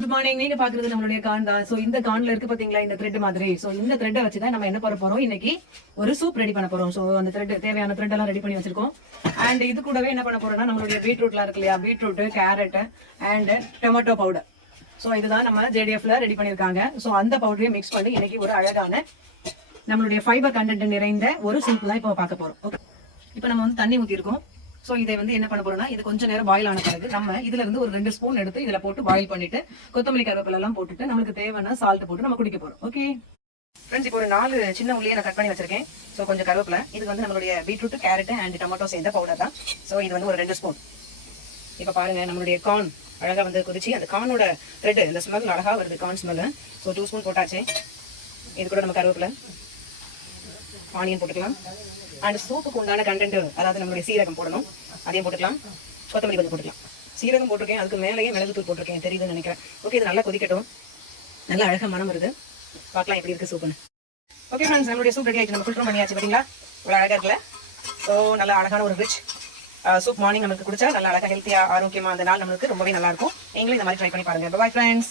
Good morning. நீங்க பாக்குறது நம்மளுடைய கான் தான். சோ இந்த கான்ல இருக்கு பாத்தீங்களா இந்த த்ரெட் மாதிரி. சோ இந்த த்ரெட்டை வச்சுதான் நம்ம என்ன பண்ண போறோம், இன்னைக்கு ஒரு சூப் ரெடி பண்ண போறோம். சோ அந்த த்ரெட் தேவையான த்ரெட் எல்லாம் ரெடி பண்ணி வச்சிருக்கோம். அண்ட் இது கூடவே என்ன பண்ண போறோம்னா நம்மளுடைய பீட்ரூட்லாம் இருக்கு இல்லையா, beetroot, carat and tomato powder. So இதுதான் நம்ம ஜேடிஎஃப்ல ரெடி பண்ணிருக்காங்க. சோ அந்த பவுடரையும் மிக்ஸ் பண்ணி இன்னைக்கு ஒரு அழகான நம்மளுடைய ஃபைபர் கண்டென்ட் நிறைந்த ஒரு சூப் தான் இப்போ பார்க்க போறோம். ஓகே, இப்போ நம்ம வந்து தண்ணி ஊத்திருக்கோம். சோ இதை வந்து என்ன பண்ண போறோம்னா, இது கொஞ்ச நேரம் பாயில் ஆன பிறகு நம்ம இதுல இருந்து ஒரு 2 ஸ்பூன் எடுத்து இதுல போட்டு பாயில் பண்ணிட்டு கொத்தமல்லி கருவேப்பிலை எல்லாம் போட்டுட்டு நமக்கு தேவையான சால்ட் போட்டு நம்ம குடிக்க போறோம். ஓகே ஃப்ரெண்ட்ஸ், இப்போ ஒரு 4 சின்ன உள்ளியை நான் கட் பண்ணி வச்சிருக்கேன். சோ கொஞ்சம் கருவேப்பிலை, இது வந்து நம்மளுடைய பீட்ரூட், கேரட் அண்ட் டொமேட்டோ சேர்ந்த பவுடர் தான். சோ இது வந்து ஒரு 2 ஸ்பூன். இப்போ பாருங்க, நம்மளுடைய கார்ன் அழகா வந்து கொதிச்சு அந்த கார்னோட த்ரெட் இந்த ஸ்மெல் அழகா வருது, கார்ன் ஸ்மெல். ஸோ 2 ஸ்பூன் போட்டாச்சு. இது கூட நம்ம கருவேப்பிலை, ஆனியன் போட்டுக்கலாம். அண்ட் சூப்புக்கு உண்டான கண்டென்ட், அதாவது நம்மளுடைய சீரகம் போடணும், அதையும் போட்டுக்கலாம். கொத்தமல்லி கொஞ்சம் போட்டுக்கலாம். சீரகம் போட்டிருக்கேன், அதுக்கு மேலேயே மிளகுத்தூள் போட்டிருக்கேன், தெரியுதுன்னு நினைக்கிறேன். ஓகே, இது நல்லா கொதிக்கட்டும். நல்லா அழகாக மனம் வருது. பார்க்கலாம் எப்படி இருக்கு சூப்புன்னு. ஓகே ஃப்ரெண்ட்ஸ், நம்மளுடைய சூப் ரெடி ஆகிடுச்சு. நம்ம ஃபில்டர் பண்ணியாச்சு. பார்த்தீங்களா இவ்வளோ அழகாக இருக்குல்ல. ஸோ நல்லா அழகான ஒரு ரிச் சூப் மார்னிங் நமக்கு குடிச்சா நல்லா அழகாக ஹெல்த்தியாக ஆரோக்கியமாக அந்த நாள் நம்மளுக்கு ரொம்பவே நல்லா இருக்கும். நீங்களும் இந்த மாதிரி ட்ரை பண்ணி பாருங்க. Bye friends.